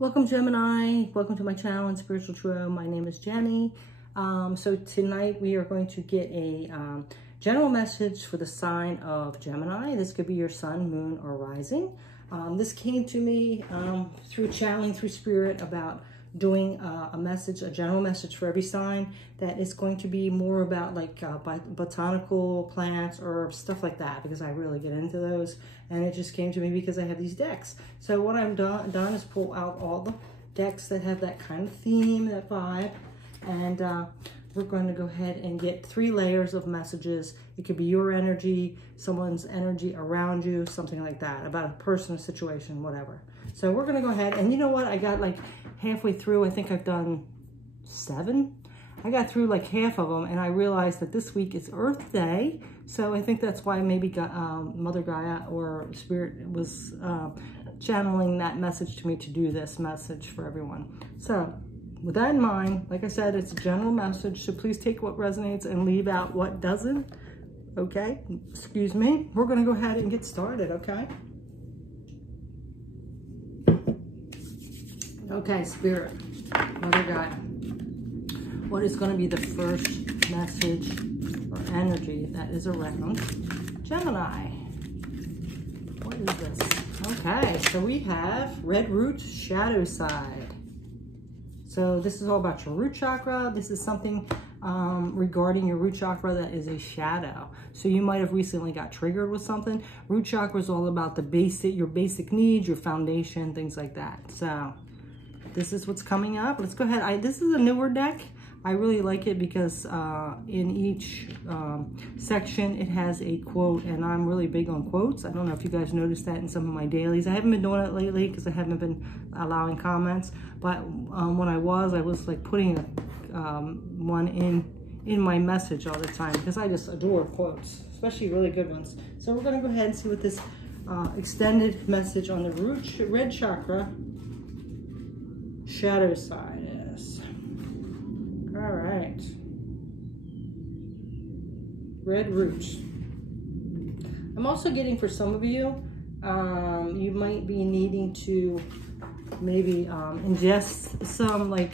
Welcome, Gemini. Welcome to my channel, Spiritual Trio. My name is Jenny. So tonight we are going to get a general message for the sign of Gemini. This could be your sun, moon, or rising. This came to me through channeling through spirit about doing a general message for every sign that is going to be more about like botanical plants or stuff like that, because I really get into those, and it just came to me because I have these decks. So what I've done is pull out all the decks that have that kind of theme, that vibe, and we're going to go ahead and get 3 layers of messages. It could be your energy, someone's energy around you, something like that, about a person, a situation, whatever. So we're going to go ahead, and you know what? I got like halfway through. I think I've done 7. I got through like half of them, and I realized that this week is Earth Day. So I think that's why maybe Mother Gaia or Spirit was channeling that message to me to do this message for everyone. So with that in mind, like I said, it's a general message, so please take what resonates and leave out what doesn't. Okay? Excuse me. We're going to go ahead and get started, okay? Okay, Spirit, Mother Gaia, what is going to be the first message or energy that is around Gemini? What is this? Okay, so we have red root, shadow side. So this is all about your root chakra. This is something regarding your root chakra that is a shadow. So you might have recently got triggered with something. Root chakra is all about your basic needs, your foundation, things like that. So this is what's coming up. Let's go ahead. This is a newer deck. I really like it because in each section it has a quote, and I'm really big on quotes. I don't know if you guys noticed that in some of my dailies. I haven't been doing it lately because I haven't been allowing comments, but when I was like putting one in my message all the time, because I just adore quotes, especially really good ones. So we're going to go ahead and see what this extended message on the red chakra shadow side is. All right. Red root. I'm also getting, for some of you, you might be needing to maybe ingest some like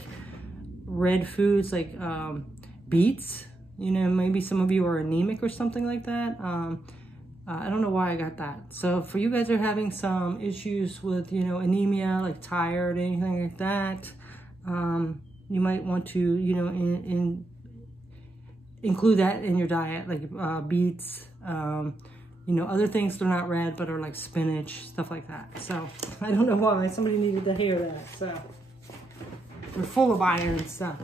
red foods, like beets. You know, maybe some of you are anemic or something like that. I don't know why I got that. So for you guys who are having some issues with, you know, anemia, like tired, anything like that, you might want to, you know, include that in your diet, like beets, you know, other things that are not red but are like spinach, stuff like that. So I don't know why somebody needed to hear that. So we're full of iron and stuff.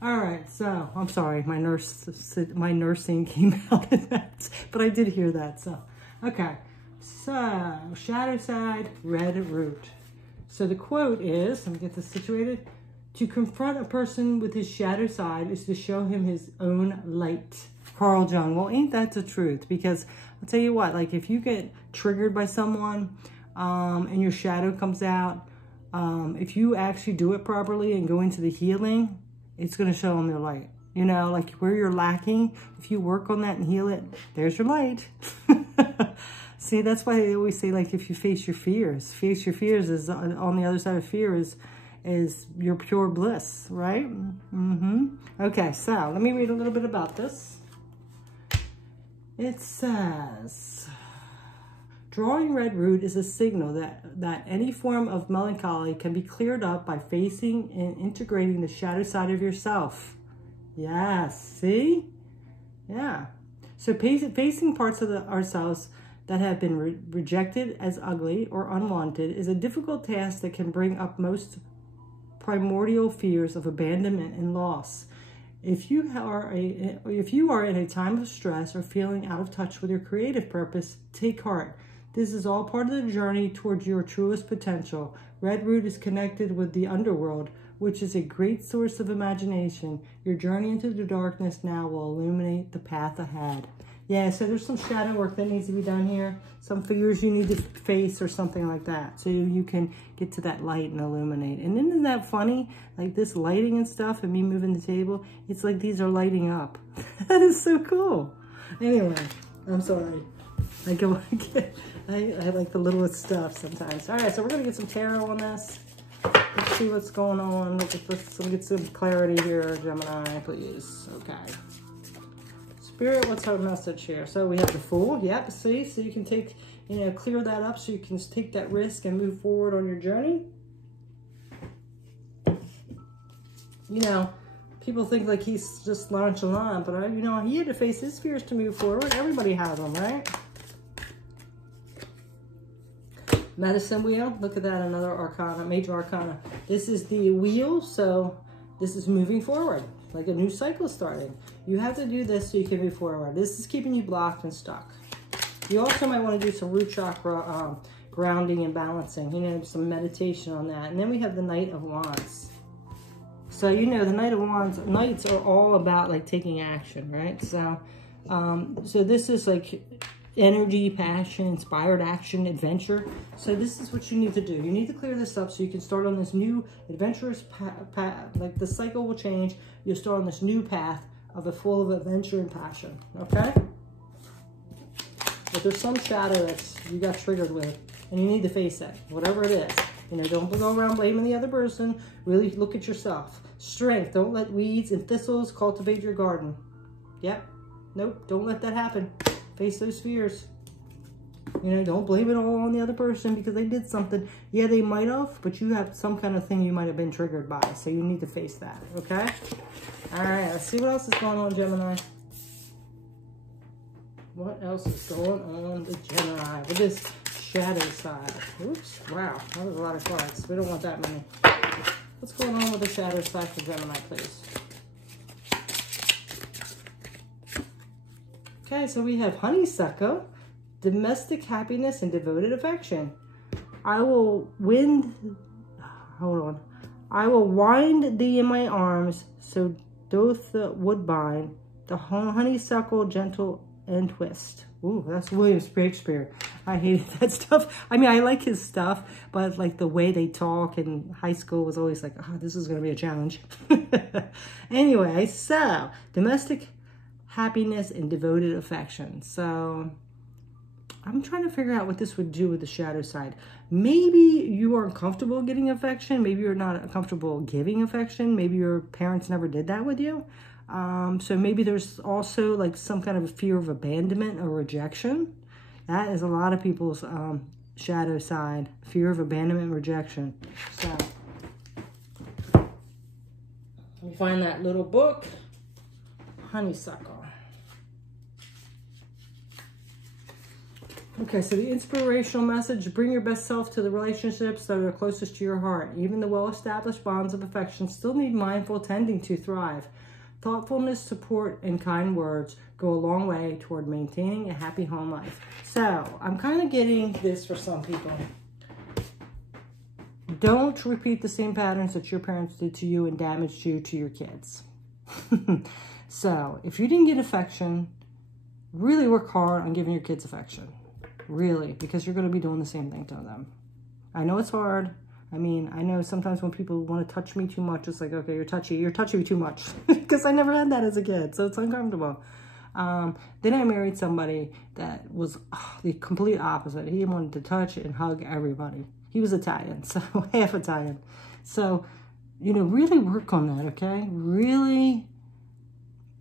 All right, so I'm sorry, my nursing came out in that, but I did hear that. So okay, so shadow side, red root. So the quote is, let me get this situated: to confront a person with his shadow side is to show him his own light. Carl Jung. Well, ain't that the truth? Because I'll tell you what, like if you get triggered by someone and your shadow comes out, if you actually do it properly and go into the healing, it's going to show them their light. You know, like where you're lacking, if you work on that and heal it, there's your light. See, that's why they always say, like, if you face your fears is on the other side of fear is your pure bliss, right? Okay, so let me read a little bit about this. It says, drawing red root is a signal that any form of melancholy can be cleared up by facing and integrating the shadow side of yourself. Yes, see? Yeah. So facing parts of ourselves that have been rejected as ugly or unwanted is a difficult task that can bring up most primordial fears of abandonment and loss. If you are in a time of stress or feeling out of touch with your creative purpose, take heart. This is all part of the journey towards your truest potential. Red root is connected with the underworld, which is a great source of imagination. Your journey into the darkness now will illuminate the path ahead. Yeah, so there's some shadow work that needs to be done here. Some fears you need to face or something like that, so you can get to that light and illuminate. And isn't that funny? Like this lighting and stuff and me moving the table, it's like these are lighting up. That is so cool. Anyway, I'm sorry. I like the littlest stuff sometimes. All right, so we're going to get some tarot on this. Let's see what's going on. Let's get some clarity here, Gemini, please. Okay. Spirit, what's our message here? So we have the Fool. Yep, see? So you can take, you know, clear that up so you can take that risk and move forward on your journey. You know, people think like he's just nonchalant, but, you know, he had to face his fears to move forward. Everybody has them, right? Medicine Wheel. Look at that, another arcana, major arcana. This is the wheel, so this is moving forward, like a new cycle starting. You have to do this so you can move forward. This is keeping you blocked and stuck. You also might want to do some root chakra grounding and balancing, you know, some meditation on that. And then we have the Knight of Wands. So, you know, the Knight of Wands, Knights are all about like taking action, right? So, so this is like energy, passion, inspired action, adventure. So this is what you need to do. You need to clear this up so you can start on this new adventurous path. Like the cycle will change. You'll start on this new path of full of adventure and passion, okay? But there's some shadow that you got triggered with, and you need to face it, whatever it is. You know, don't go around blaming the other person. Really look at yourself. Strength, don't let weeds and thistles cultivate your garden. Yep, nope, don't let that happen. Face those fears. You know, don't blame it all on the other person because they did something. Yeah, they might have, but you have some kind of thing you might have been triggered by. So you need to face that, okay? All right, let's see what else is going on, Gemini. What else is going on with Gemini? With this shadow side. Oops, wow, that was a lot of cards. We don't want that many. What's going on with the shadow side for Gemini, please? Okay, so we have honeysuckle, domestic happiness, and devoted affection. I will wind thee in my arms, so doth the woodbine, the honeysuckle gentle and twist. Ooh, that's William Shakespeare. I hated that stuff. I mean, I like his stuff, but like the way they talk in high school was always like, oh, this is going to be a challenge. Anyway, so domestic happiness and devoted affection. So I'm trying to figure out what this would do with the shadow side. Maybe you are uncomfortable getting affection. Maybe you're not comfortable giving affection. Maybe your parents never did that with you. So maybe there's also like some kind of a fear of abandonment or rejection. That is a lot of people's shadow side, fear of abandonment and rejection. So we find that little book, Honeysuckle. Okay, so the inspirational message, bring your best self to the relationships that are closest to your heart. Even the well-established bonds of affection still need mindful tending to thrive. Thoughtfulness, support, and kind words go a long way toward maintaining a happy home life. So, I'm kind of getting this for some people. Don't repeat the same patterns that your parents did to you and damaged you to your kids. So, if you didn't get affection, really work hard on giving your kids affection. Really, because you're going to be doing the same thing to them. I know it's hard. I mean, I know sometimes when people want to touch me too much, it's like, okay, you're touching me too much. Because I never had that as a kid, so it's uncomfortable. Then I married somebody that was the complete opposite. He wanted to touch and hug everybody. He was Italian, so half Italian. So, you know, really work on that, okay? Really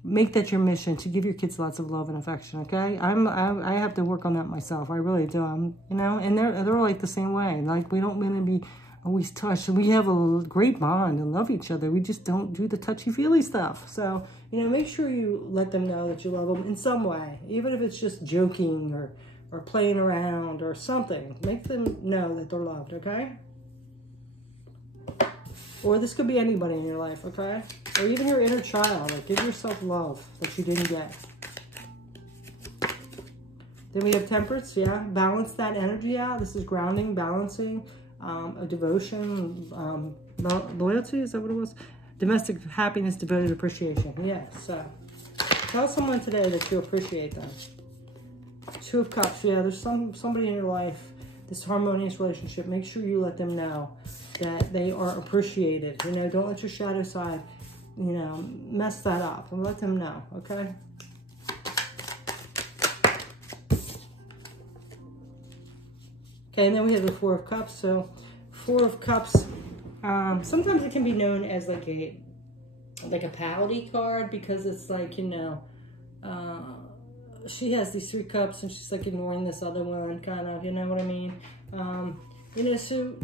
make that your mission to give your kids lots of love and affection, okay? I have to work on that myself. I really do. You know, and they're like the same way. Like, we don't want to be always touched. We have a great bond and love each other. We just don't do the touchy-feely stuff. So, you know, make sure you let them know that you love them in some way, even if it's just joking or playing around or something. Make them know that they're loved, okay? Or this could be anybody in your life, okay? Or even your inner child. Like, give yourself love that you didn't get. Then we have Temperance, yeah. Balance that energy out. This is grounding, balancing, a devotion, loyalty, is that what it was? Domestic happiness, devoted appreciation. Yeah, so tell someone today that you appreciate them. Two of Cups, yeah, there's somebody in your life, this harmonious relationship. Make sure you let them know that they are appreciated. You know, don't let your shadow side, you know, mess that up. And let them know, okay? Okay, and then we have the Four of Cups. So, Four of Cups, Sometimes it can be known as like a pouty card, because it's like, you know, she has these 3 cups and she's like ignoring this other one, kind of, you know what I mean? You know, so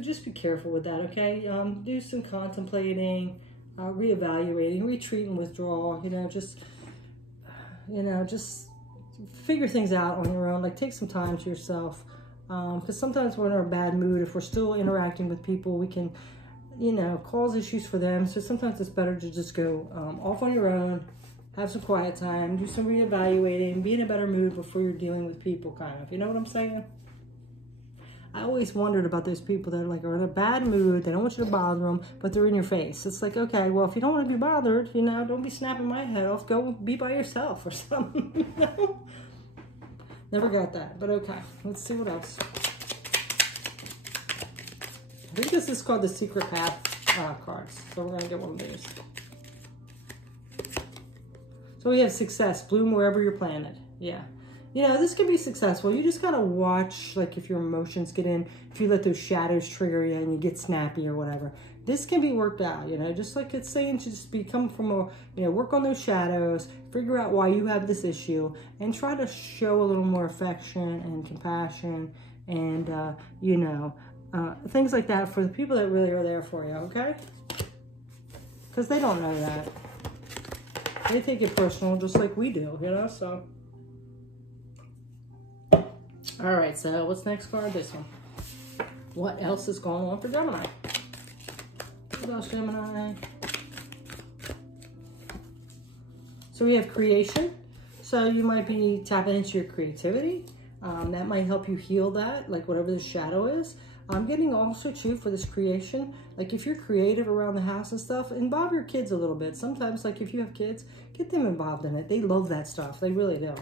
just be careful with that, okay? Do some contemplating, reevaluating, retreat and withdrawal, you know, just figure things out on your own. Like, take some time to yourself, because sometimes we're in a bad mood. If we're still interacting with people, we can, you know, cause issues for them. So sometimes it's better to just go off on your own, have some quiet time, do some reevaluating, be in a better mood before you're dealing with people, kind of. You know what I'm saying? I always wondered about those people that are in a bad mood. They don't want you to bother them, but they're in your face. It's like, okay, well, if you don't want to be bothered, you know, don't be snapping my head off. Go be by yourself or something, you know? Never got that, but okay. Let's see what else. I think this is called the Secret Path cards. So we're going to get one of these. So we have success. Bloom wherever you're planted. Yeah. You know, this can be successful. You just got to watch, like, if your emotions get in, if you let those shadows trigger you and you get snappy or whatever. This can be worked out, you know, just like it's saying to just become from a, you know, work on those shadows, figure out why you have this issue, and try to show a little more affection and compassion and, you know, things like that for the people that really are there for you, okay? Because they don't know that. They take it personal just like we do, you know, so. All right, so what's next card? This one. What else is going on for Gemini? What else, Gemini? So we have creation. So you might be tapping into your creativity. That might help you heal that, like whatever the shadow is. I'm getting also too for this creation, like if you're creative around the house and stuff, involve your kids a little bit. Sometimes, like if you have kids, get them involved in it. They love that stuff. They really do.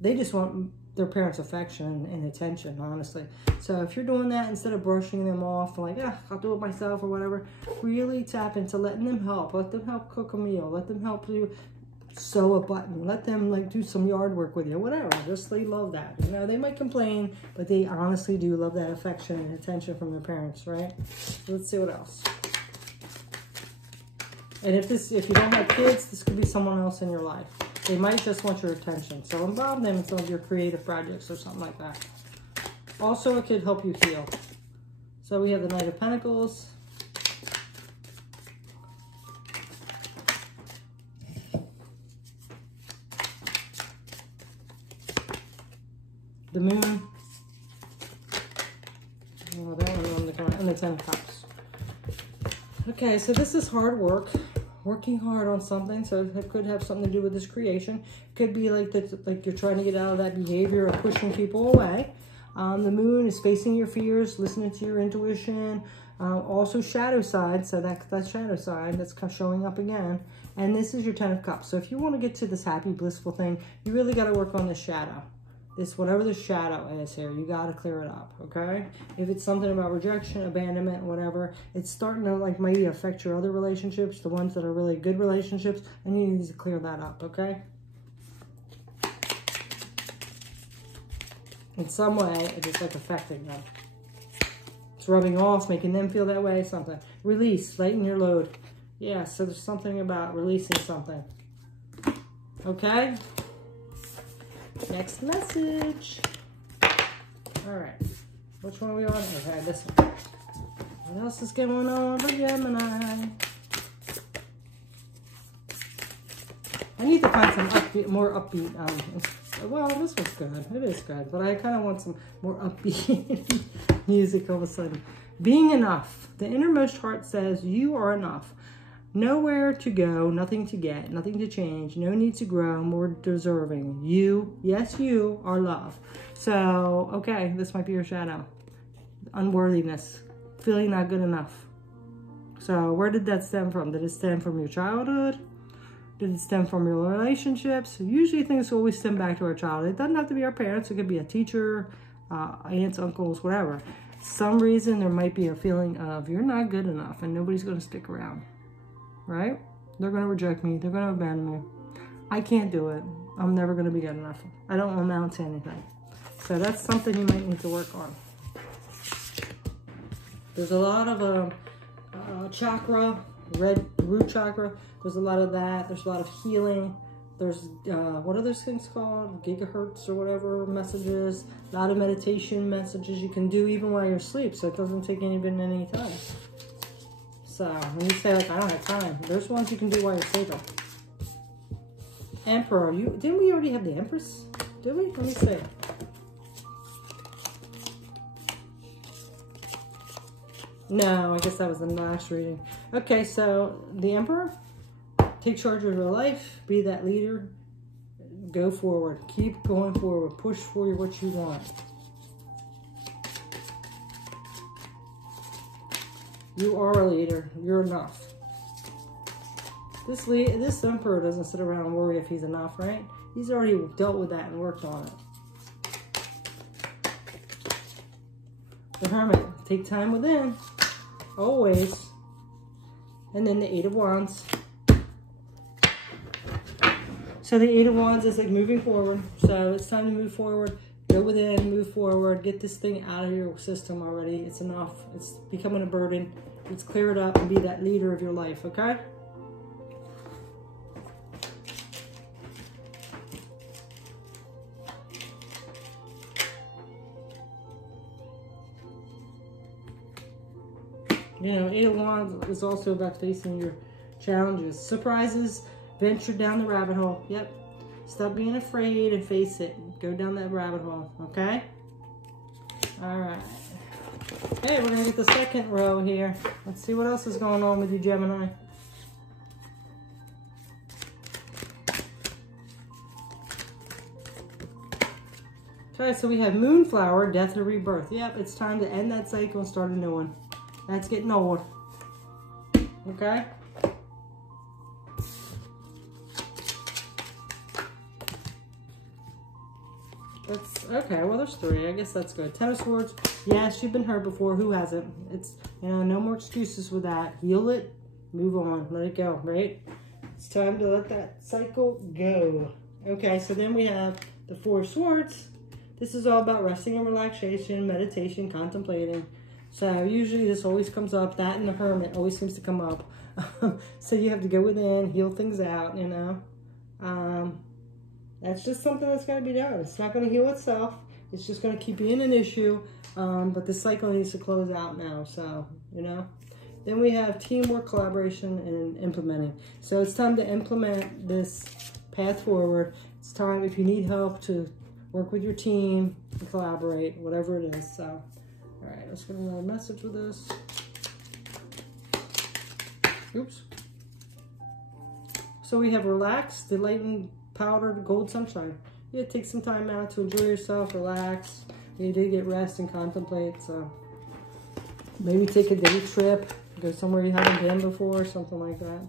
They just want their parents' affection and attention, honestly. So if you're doing that, instead of brushing them off like, yeah, I'll do it myself or whatever, really tap into letting them help. Let them help cook a meal. Let them help you sew a button. Let them like do some yard work with you, whatever. Just they love that. You know, they might complain, but they honestly do love that affection and attention from their parents, right? Let's see what else. And if you don't have kids, this could be someone else in your life. They might just want your attention. So involve them in some of your creative projects or something like that. Also, it could help you heal. So we have the Knight of Pentacles. The Moon. Oh, that one, and the 10 of Cups. Okay, so this is hard work. Working hard on something, so it could have something to do with this creation. It could be like that, like you're trying to get out of that behavior of pushing people away. The Moon is facing your fears, listening to your intuition. Also shadow side, so that shadow side that's showing up again. And this is your 10 of Cups. So if you want to get to this happy, blissful thing, you really got to work on this shadow. This, whatever the shadow is here, you got to clear it up, okay? If it's something about rejection, abandonment, whatever, it's starting to like maybe affect your other relationships, the ones that are really good relationships, and you need to clear that up, okay? In some way, it is like affecting them. It's rubbing off, making them feel that way, something. Release, lighten your load. Yeah, so there's something about releasing something. Okay? Next message. All right. Which one are we on? Okay, this one. What else is going on for Gemini? I need to find some upbeat, more upbeat. Well, this one's good. It is good, but I kind of want some more upbeat music all of a sudden. Being enough. The innermost heart says you are enough. Nowhere to go, nothing to get, nothing to change, no need to grow, more deserving. You, yes, you are love. So, okay, this might be your shadow. Unworthiness, feeling not good enough. So, where did that stem from? Did it stem from your childhood? Did it stem from your relationships? Usually things always stem back to our childhood. It doesn't have to be our parents. It could be a teacher, aunts, uncles, whatever. Some reason there might be a feeling of you're not good enough and nobody's going to stick around. Right? They're going to reject me. They're going to abandon me. I can't do it. I'm never going to be good enough. I don't amount to anything. So that's something you might need to work on. There's a lot of chakra, red root chakra. There's a lot of that. There's a lot of healing. There's, what are those things called? Gigahertz or whatever messages. A lot of meditation messages you can do even while you're asleep. So it doesn't take even any time. So when you say, like, I don't have time, there's ones you can do while you're sleeping. Emperor. Didn't we already have the Empress? Did we? Let me see. No, I guess that was the last reading. Okay, so the Emperor, take charge of your life, be that leader, go forward, keep going forward, push for what you want. You are a leader, you're enough. This Emperor doesn't sit around and worry if he's enough, right? He's already dealt with that and worked on it. The Hermit, take time within. Always. And then the Eight of Wands. So the Eight of Wands is like moving forward. So it's time to move forward. Go within, move forward. Get this thing out of your system already. It's enough. It's becoming a burden. Let's clear it up and be that leader of your life, okay? You know, Eight of Wands is also about facing your challenges. Surprises, venture down the rabbit hole. Yep. Stop being afraid and face it. Go down that rabbit hole, okay? All right. Hey, we're going to get the second row here. Let's see what else is going on with you, Gemini. Okay, so we have Moonflower, death or rebirth. Yep, it's time to end that cycle and start a new one. That's getting old. Okay? Okay, well, there's three. I guess that's good. Ten of Swords. Yes, you've been hurt before. Who hasn't? It's, you know, no more excuses with that. Heal it. Move on. Let it go, right? It's time to let that cycle go. Okay, so then we have the Four of Swords. This is all about resting and relaxation, meditation, contemplating. So usually this always comes up. That and the Hermit always seems to come up. So you have to go within, heal things out, you know. That's just something that's got to be done. It's not going to heal itself. It's just going to keep being an issue. But the cycle needs to close out now. So, you know. Then we have teamwork, collaboration, and implementing. So it's time to implement this path forward. It's time, if you need help, to work with your team and collaborate, whatever it is. So, all right, let's get another message with this. Oops. So we have relax, delight in powdered gold sunshine. Yeah, take some time out to enjoy yourself, relax. You did get rest and contemplate. So maybe take a day trip, go somewhere you haven't been before, something like that.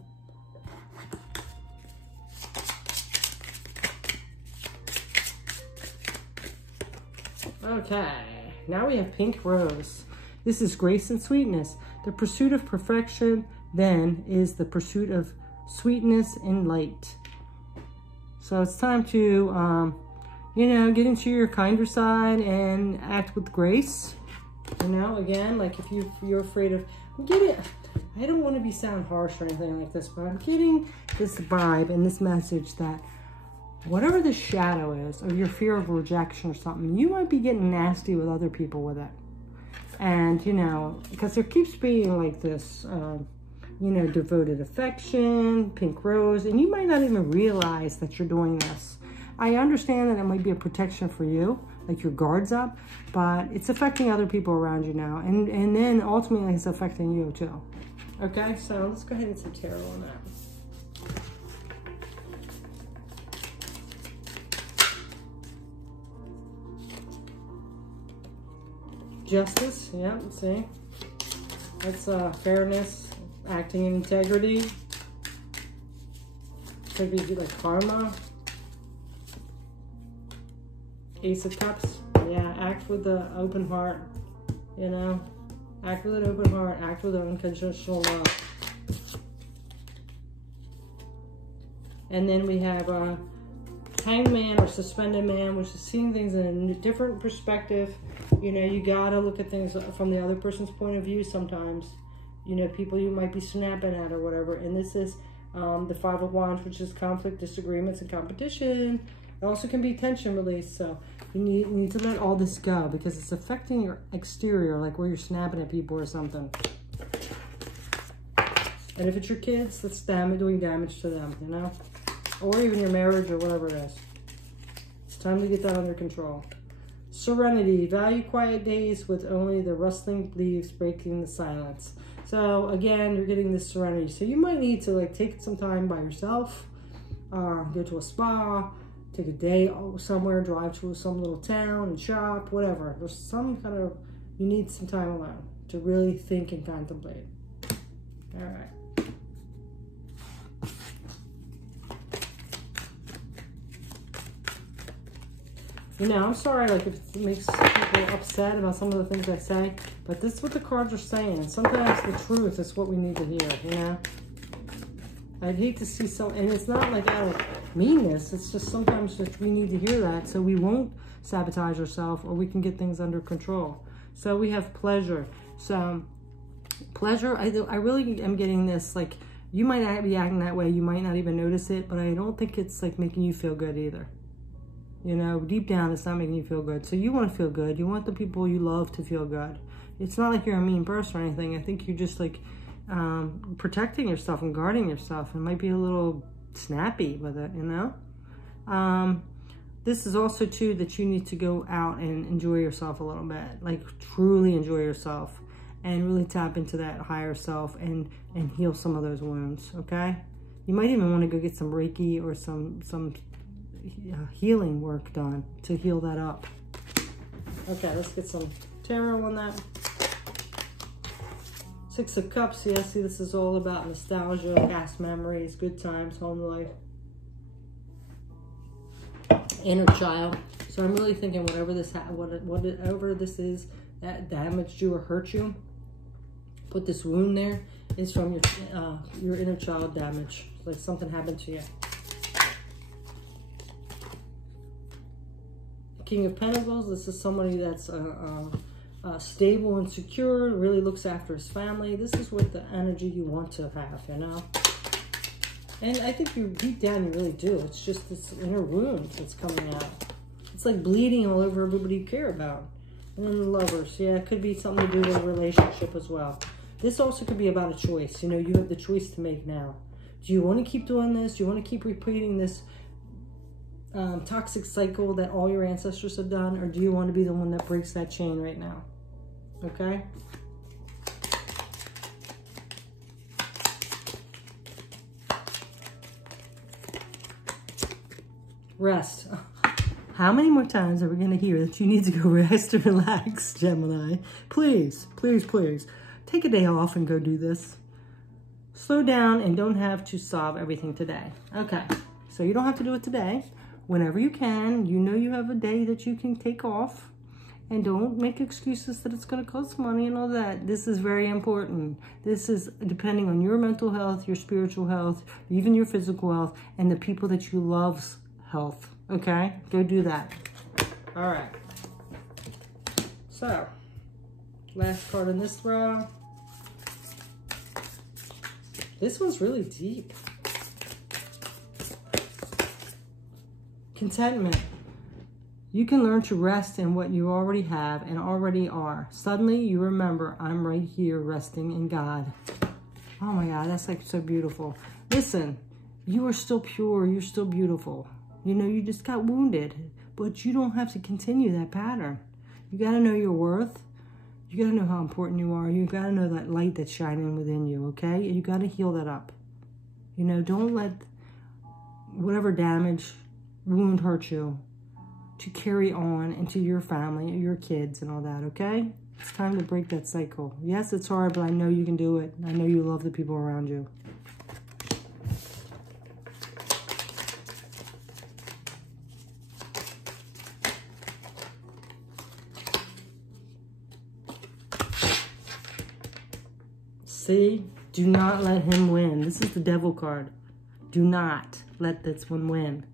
Okay, now we have Pink Rose. This is grace and sweetness. The pursuit of perfection then is the pursuit of sweetness and light. So it's time to, you know, get into your kinder side and act with grace. You know, again, like if you're afraid of, I don't want to sound harsh or anything like this, but I'm getting this vibe and this message that whatever the shadow is, or your fear of rejection or something, you might be getting nasty with other people with it. And, you know, because there keeps being like this, you know, devoted affection, pink rose, and you might not even realize that you're doing this. I understand that it might be a protection for you, like your guard's up, but it's affecting other people around you now. And then ultimately it's affecting you too. Okay, so let's go ahead and some tarot on that. Justice, yeah, see? That's fairness, acting in integrity. Could be like karma. Ace of Cups, yeah, act with the open heart, you know? Act with an open heart, act with an unconditional love. And then we have a hanged man or suspended man, which is seeing things in a different perspective. You know, you gotta look at things from the other person's point of view sometimes. you know, people you might be snapping at or whatever. And this is the Five of Wands, which is conflict, disagreements, and competition. It also can be tension release. So you need to let all this go because it's affecting your exterior, like where you're snapping at people or something. And if it's your kids, that's doing damage to them, you know? Or even your marriage or whatever it is. It's time to get that under control. Serenity. Value quiet days with only the rustling leaves breaking the silence. So again, you're getting this serenity. So you might need to like take some time by yourself, go to a spa, take a day somewhere, drive to some little town and shop, whatever. There's some kind of, you need some time alone to really think and contemplate. All right. You know, I'm sorry, like, if it makes people upset about some of the things I say, but this is what the cards are saying. And sometimes the truth is what we need to hear, you know? I'd hate to see some, and it's not like out of meanness. It's just sometimes just we need to hear that so we won't sabotage ourselves or we can get things under control. So we have pleasure. So pleasure, I really am getting this, like, you might not be acting that way. You might not even notice it, but I don't think it's, like, making you feel good either. You know, deep down, it's not making you feel good. So you want to feel good. You want the people you love to feel good. It's not like you're a mean person or anything. I think you're just, like, protecting yourself and guarding yourself. It might be a little snappy with it, you know? This is also, too, that you need to go out and enjoy yourself a little bit. Like, truly enjoy yourself. And really tap into that higher self and heal some of those wounds, okay? You might even want to go get some Reiki or some healing work done to heal that up. Okay, let's get some tarot on that. Six of Cups. Yeah, see, this is all about nostalgia, past memories, good times, home life, inner child. So I'm really thinking whatever this is that damaged you or hurt you, put this wound there, is from your inner child damage. Like something happened to you. King of Pentacles, this is somebody that's stable and secure, really looks after his family. This is what the energy you want to have, you know? And I think you deep down, you really do. It's just this inner wound that's coming out. It's like bleeding all over everybody you care about. And then the Lovers, yeah, it could be something to do with a relationship as well. This also could be about a choice. You know, you have the choice to make now. Do you want to keep doing this? Do you want to keep repeating this toxic cycle that all your ancestors have done, or do you want to be the one that breaks that chain right now? Okay. Rest. How many more times are we going to hear that you need to go rest and relax, Gemini? Please, please, please. Take a day off and go do this. Slow down and don't have to solve everything today. Okay. So you don't have to do it today. Whenever you can, you know you have a day that you can take off, and don't make excuses that it's going to cost money and all that. This is very important. This is depending on your mental health, your spiritual health, even your physical health, and the people that you love's health. Okay? Go do that. All right. So, last card in this row. This one's really deep. Contentment. You can learn to rest in what you already have and already are. Suddenly you remember, I'm right here resting in God. Oh my God, that's like so beautiful. Listen, you are still pure. You're still beautiful. You know, you just got wounded, but you don't have to continue that pattern. You got to know your worth. You got to know how important you are. You got to know that light that's shining within you, okay? And you got to heal that up. You know, don't let whatever damage, wound hurt you to carry on into your family, your kids and all that, okay? It's time to break that cycle. Yes, it's hard, but I know you can do it. I know you love the people around you. See? Do not let him win. This is the Devil card. Do not let this one win.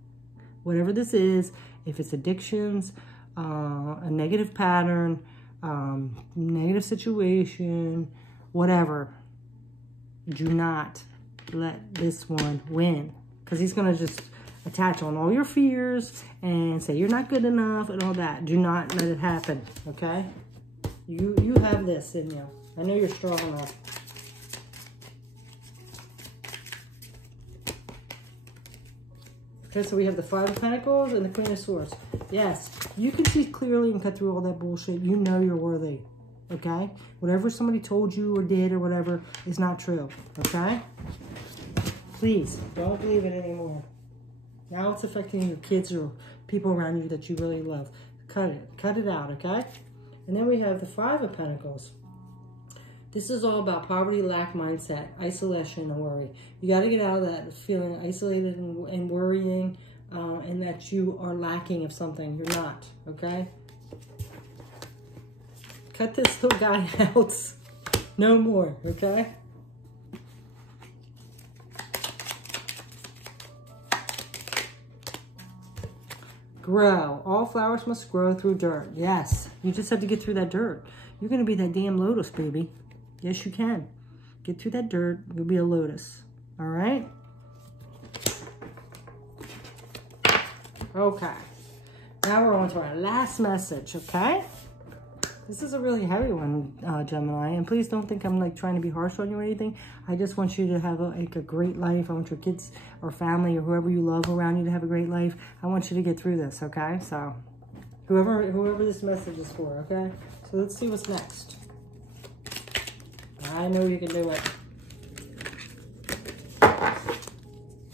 Whatever this is, if it's addictions, a negative pattern, negative situation, whatever, do not let this one win. Because he's going to just attach on all your fears and say you're not good enough and all that. Do not let it happen, okay? You have this in you. I know you're strong enough. Okay, so we have the Five of Pentacles and the Queen of Swords. Yes, you can see clearly and cut through all that bullshit. You know you're worthy, okay? Whatever somebody told you or did or whatever is not true, okay? Please, don't believe it anymore. Now it's affecting your kids or people around you that you really love. Cut it. Cut it out, okay? And then we have the Five of Pentacles. This is all about poverty, lack mindset, isolation, and worry. You got to get out of that feeling isolated and worrying and that you are lacking of something. You're not, okay? Cut this little guy out. No more, okay? Grow. All flowers must grow through dirt. Yes, you just have to get through that dirt. You're going to be that damn lotus, baby. Yes, you can. Get through that dirt. You'll be a lotus. All right? Okay. Now we're on to our last message, okay? This is a really heavy one, Gemini. And please don't think I'm like trying to be harsh on you or anything. I just want you to have a great life. I want your kids or family or whoever you love around you to have a great life. I want you to get through this, okay? So whoever this message is for, okay? So let's see what's next. I know you can do it.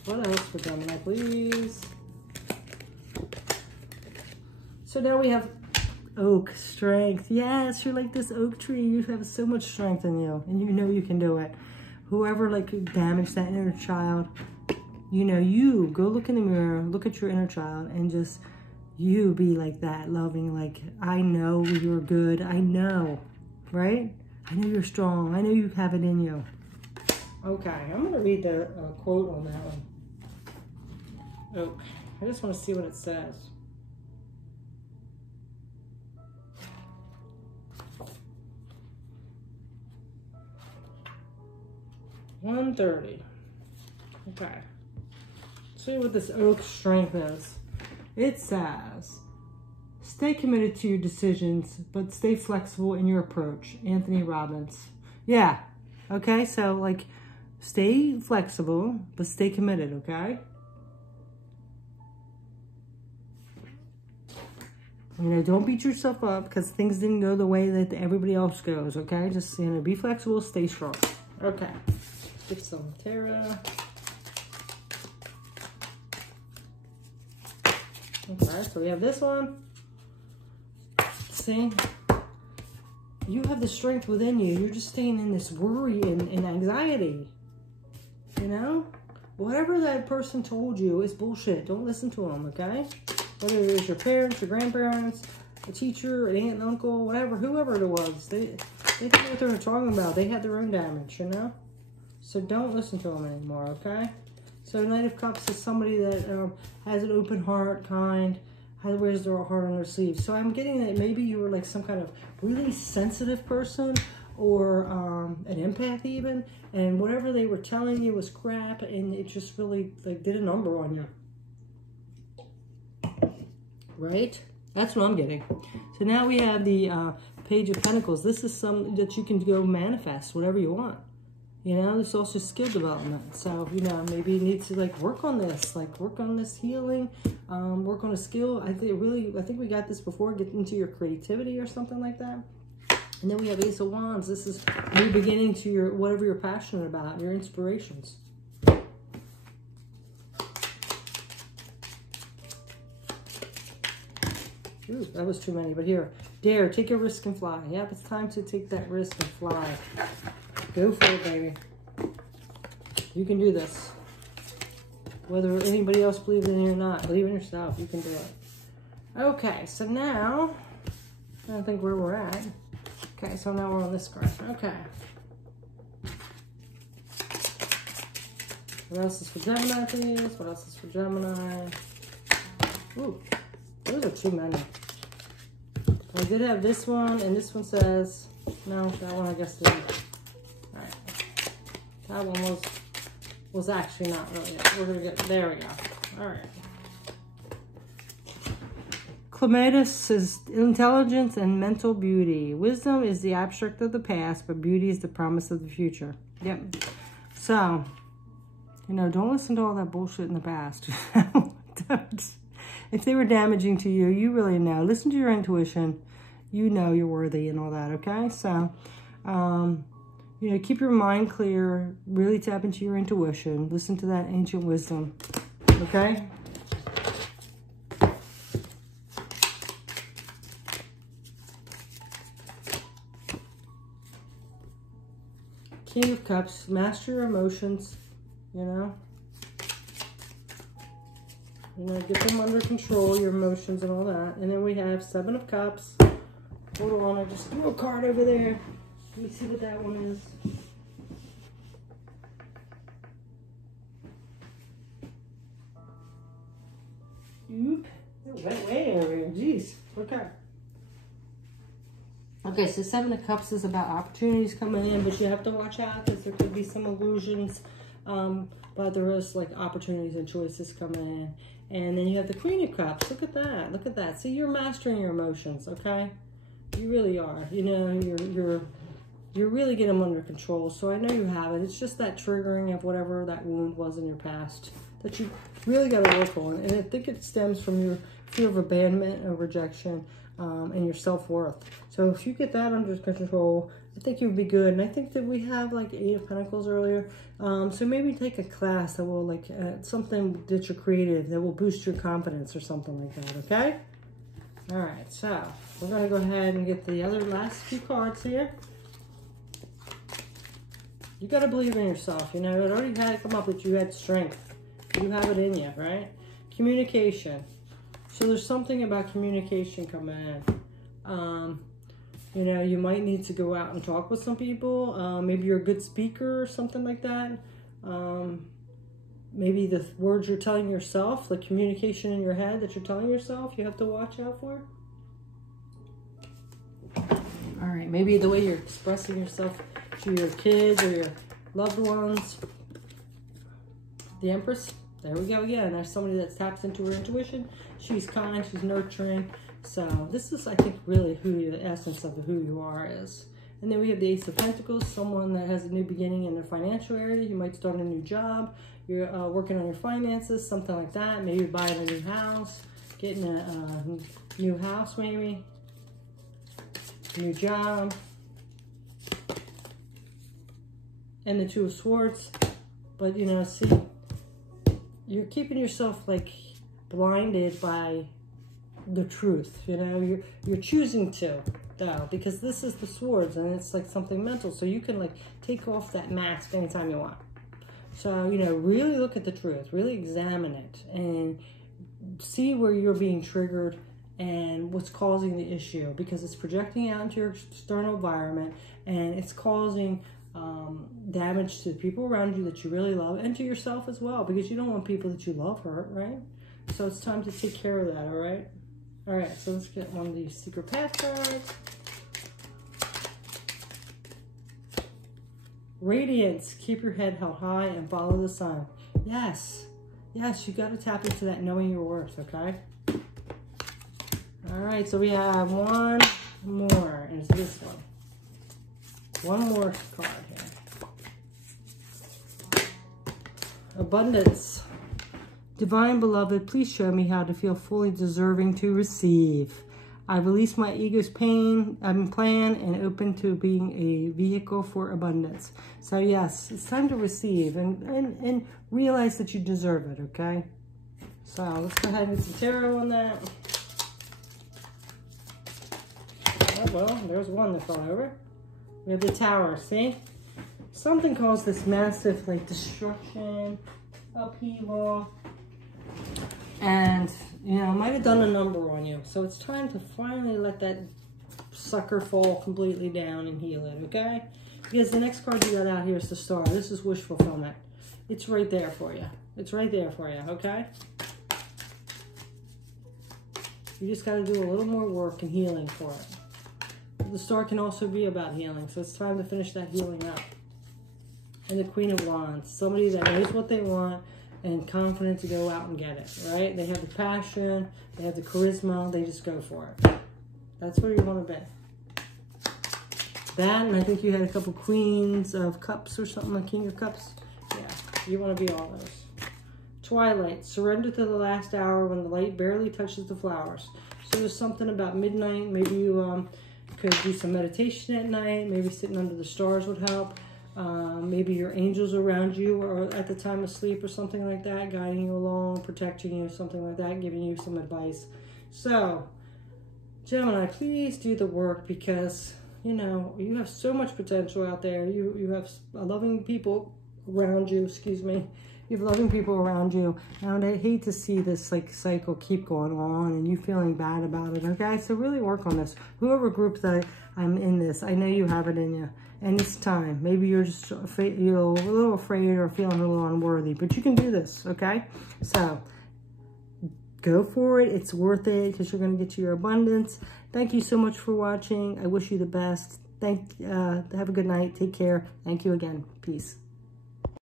What else for Gemini, please? So now we have oak strength. Yes, you're like this oak tree. You have so much strength in you, and you know you can do it. Whoever like damaged that inner child, you know, you go look in the mirror, look at your inner child, and just you be like that, loving, like, I know you're good. I know, right? I know you're strong. I know you have it in you. Okay, I'm going to read the quote on that one. Oh, I just want to see what it says. $130. Okay. See what this oak strength is. It says, stay committed to your decisions, but stay flexible in your approach. Anthony Robbins. Yeah. Okay, so like stay flexible, but stay committed, okay? You know, don't beat yourself up because things didn't go the way that everybody else goes, okay? Just, you know, be flexible, stay strong. Okay. Get some tarot. Okay, so we have this one. See? You have the strength within you. You're just staying in this worry and anxiety. You know? Whatever that person told you is bullshit. Don't listen to them, okay? Whether it was your parents, your grandparents, a teacher, an aunt and uncle, whatever, whoever it was. They didn't know what they were talking about. They had their own damage, you know? So don't listen to them anymore, okay? So Knight of Cups is somebody that has an open heart, kind, wears their heart on their sleeve. So I'm getting that maybe you were like some kind of really sensitive person or an empath even, and whatever they were telling you was crap, and it just really like did a number on you. Right? That's what I'm getting. So now we have the Page of Pentacles. This is something that you can go manifest, whatever you want. You know, there's also skill development. So, you know, maybe you need to like work on this healing, work on a skill. I think we got this before, get into your creativity or something like that. And then we have Ace of Wands. This is new beginning to your, whatever you're passionate about, your inspirations. Ooh, that was too many, but here. Dare, take a risk and fly. Yep, it's time to take that risk and fly. Go for it, baby. You can do this. Whether anybody else believes in you or not, believe in yourself. You can do it. Okay, so now, I don't think where we're at. Okay, so now we're on this card. Okay. What else is for Gemini, please? What else is for Gemini? Ooh, those are too many. I did have this one, and this one says, no, that one I guess didn't. That one was actually not really it. We're gonna get, there we go. All right. Clematis is intelligence and mental beauty. Wisdom is the abstract of the past, but beauty is the promise of the future. Yep. So, you know, don't listen to all that bullshit in the past. If they were damaging to you, you really know. Listen to your intuition. You know you're worthy and all that, okay? So, you know, keep your mind clear. Really tap into your intuition. Listen to that ancient wisdom, okay? King of Cups, master your emotions, you know. You know, get them under control, your emotions and all that. And then we have Seven of Cups. Hold on, I just threw a card over there. Let me see what that one is. Oop. It went way over here. Jeez. Okay. Okay, so Seven of Cups is about opportunities coming in, but you have to watch out because there could be some illusions. But there is like opportunities and choices coming in. And then you have the Queen of Cups. Look at that. Look at that. See, you're mastering your emotions, okay? You really are. You know, you're really getting them under control. So I know you have it. It's just that triggering of whatever that wound was in your past that you really got to work on. And I think it stems from your fear of abandonment or rejection. And your self-worth. So if you get that under control, I think you would be good. And I think that we have like 8 of Pentacles earlier. So maybe take a class that will like something that you're creative that will boost your confidence or something like that. Okay. All right. So we're going to go ahead and get the other last few cards here. You got to believe in yourself. You know, it already had come up that you had strength. You have it in you, right? Communication. So there's something about communication coming in. You know, you might need to go out and talk with some people. Maybe you're a good speaker or something like that. Maybe the words you're telling yourself, the communication in your head that you're telling yourself, you have to watch out for. All right, maybe the way you're expressing yourself to your kids or your loved ones. The Empress. There we go again. There's somebody that taps into her intuition. She's kind, she's nurturing. So this is, I think, really who the essence of who you are is. And then we have the Ace of Pentacles, someone that has a new beginning in their financial area. You might start a new job. You're working on your finances, something like that. Maybe you're buying a new house, getting a new house maybe, new job. And the Two of Swords. But, you know, see, you're keeping yourself like blinded by the truth, you know. You're choosing to, though, because this is the Swords and it's like something mental, so you can like take off that mask anytime you want. So, you know, really look at the truth, really examine it and see where you're being triggered and what's causing the issue, because it's projecting out into your external environment and it's causing damage to the people around you that you really love and to yourself as well, because you don't want people that you love hurt, right? So it's time to take care of that, all right? All right, so let's get one of these secret path cards. Radiance, keep your head held high and follow the sun. Yes, yes, you got to tap into that knowing your worth, okay? All right, so we have one more, and it's this one. One more card here. Abundance. Divine Beloved, please show me how to feel fully deserving to receive. I release my ego's pain, I'm planned and open to being a vehicle for abundance. So yes, it's time to receive and realize that you deserve it, okay? So let's go ahead and get some tarot on that. Oh, well, there's one that fell over. We have the Tower, see? Something caused this massive, like, destruction, upheaval, and, you know, might have done a number on you. So it's time to finally let that sucker fall completely down and heal it, okay? Because the next card you got out here is the Star. This is wish fulfillment. It's right there for you. It's right there for you, okay? You just got to do a little more work and healing for it. The Star can also be about healing, so it's time to finish that healing up. and the Queen of Wands. Somebody that knows what they want and confident to go out and get it, right? They have the passion, they have the charisma, they just go for it. That's where you want to be. That, and I think you had a couple Queens of Cups or something, like King of Cups. Yeah, you want to be all those. Twilight, surrender to the last hour when the light barely touches the flowers. So there's something about midnight. Maybe you could do some meditation at night. Maybe sitting under the stars would help. Maybe your angels around you or at the time of sleep or something like that, guiding you along, protecting you, something like that, giving you some advice. So, Gemini, please do the work because, you know, you have so much potential out there. You have loving people around you, excuse me. You have loving people around you. And I hate to see this like cycle keep going on and you feeling bad about it, okay? So really work on this. Whoever group that I'm in this, I know you have it in you. And it's time. Maybe you're just afraid, you're a little afraid or feeling a little unworthy, but you can do this, okay? So go for it. It's worth it because you're going to get to your abundance. Thank you so much for watching. I wish you the best. Have a good night. Take care. Thank you again. Peace.